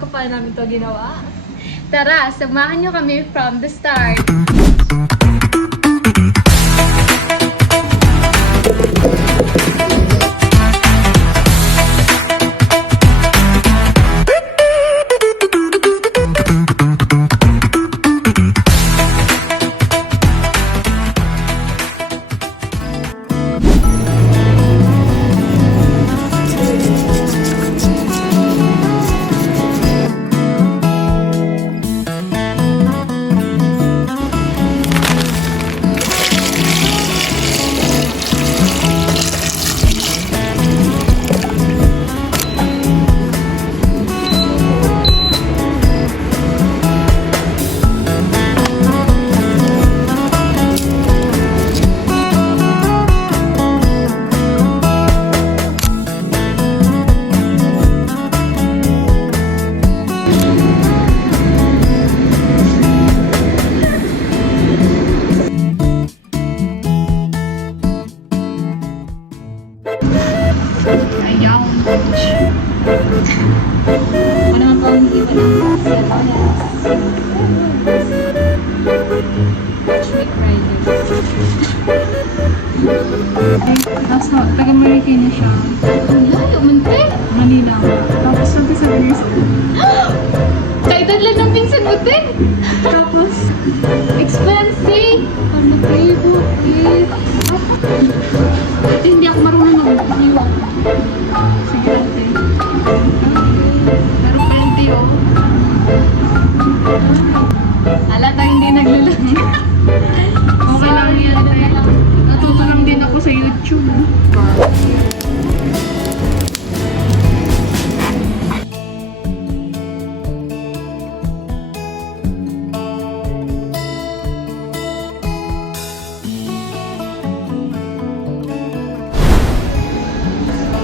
ko pa namin to ginawa. Tara, samahan nyo kami from the start. Ayaw. Ano nga pang iba ng tapos taga Marikina na siya. Layo, munti. Manila. Tapos sabi sa nurse. Kaedad lang ng pinsan mo, te. Tapos, expensive. Ano kayo, bukit. Ate, hindi ako marunong mag-iwan. Sige ate. Meron pa yung tiyo. Halata hindi naglalang. Okay lang yan. Natuto lang din ako sa YouTube.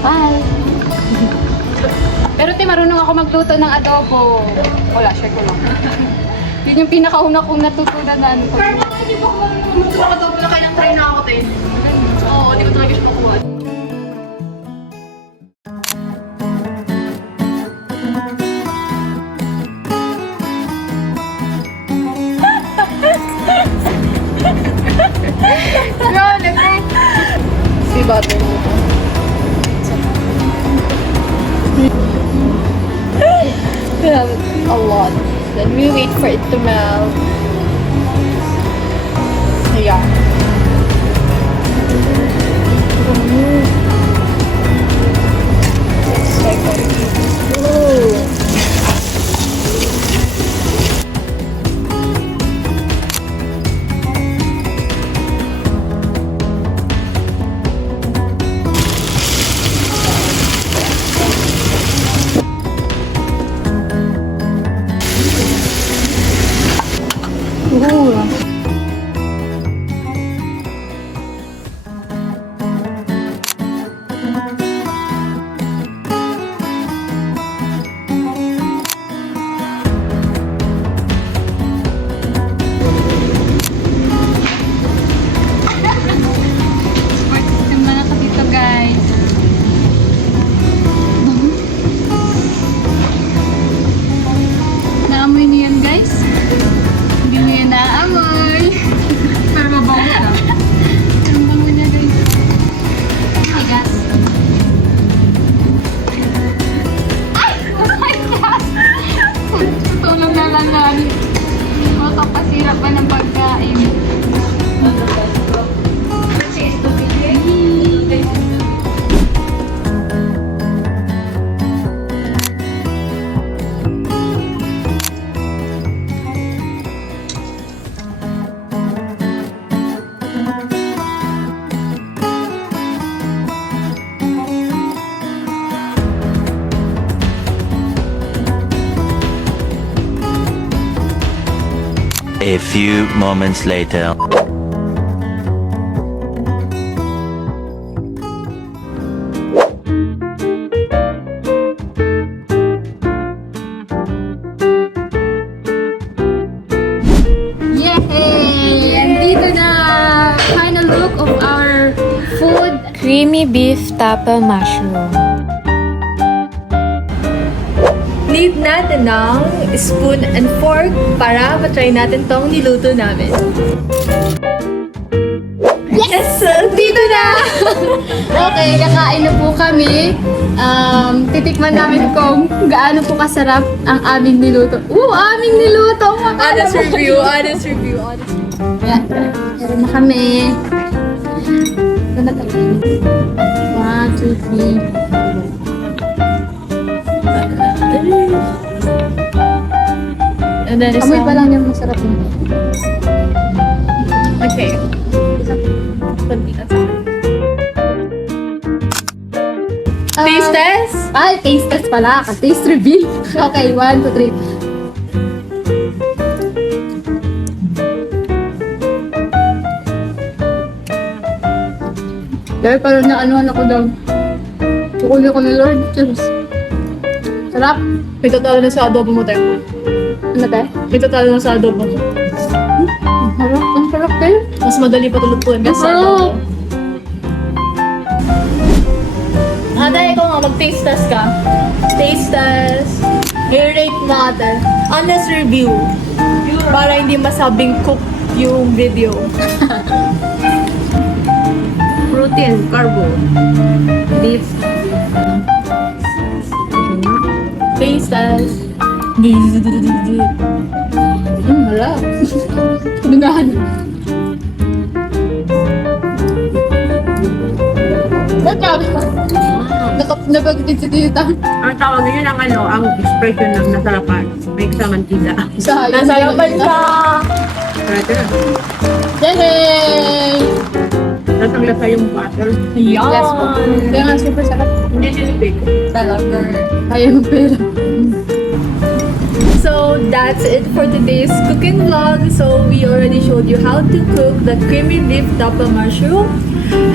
Bye! Pero te, marunong ako magluto ng adobo. Wala, share ko lang. Yun yung pinakauna kong natutunan na ano. Pero bakit hindi pa ako magluto ng adobo na kailang try na ako, te? Oo, hindi ko talaga siya makuha. Grabe, te! Si butter mo to. We have a lot. Then we wait for it to melt. Yeah. Ooh. Ooh. Naamoy niyo yan, guys? Hindi mo yan naamoy. Pero mabango siya. Ang bango niya, guys. Ay, gas. Ay! Ay, gas! Tutulong na lang na. Makapasira pa ng pagkain. A few moments later. Yay! Andito na! Final look of our food. Creamy beef tapa mushroom. need natin ng spoon and fork para matry natin tong niluto namin. Yes! Dito na! Okay, kakain na po kami. Titikman namin kung gaano po kasarap ang aming niluto. Aming niluto! Honest review, honest review, honest review. Yan. Meron na kami. Ito na tayo. 1, 2, 3. And then Amoy pa lang yung masarap nito. Okay. Taste test? Taste test pala. Taste reveal. Okay, 1, 2, 3. Dahil parang na-anuhan ako daw. Tukuli ko ni Lord. Cheers. Sarap. May tatalo na sa adobo mo, tayo. Ano tayo? May tatalo na sa adobo mo. Sarap. Ang sarap tayo. Mas madali pa tulutuin kasi sa Oo. adobo. Ate, ikaw nga, mag-taste test ka. Taste test. I-rate natin. Honest review. Para hindi masabing cook yung video. Protein, carbo, beef. Taste test. Wala. Dunahan. Napagtid si tita. Ang tawag yun ang ang expression ng nasarapan. May isang mantila. Sa Nasarapan ka! Ito na. Yay! Tapos ang lasa yung butter. Yan! Yes po. Kaya nga super sarap. Hindi sinipig. Talaga. Kaya mo pera. So that's it for today's cooking vlog. So we already showed you how to cook the creamy beef tapa mushroom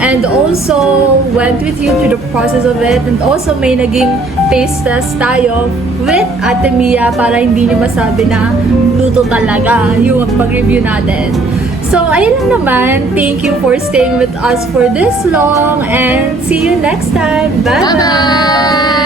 and also went with you through the process of it, and also may naging taste test tayo with Ate Mia para hindi nyo masabi na luto talaga yung pag-review natin. So ayun lang naman. Thank you for staying with us for this long and see you next time. Bye! Bye-bye!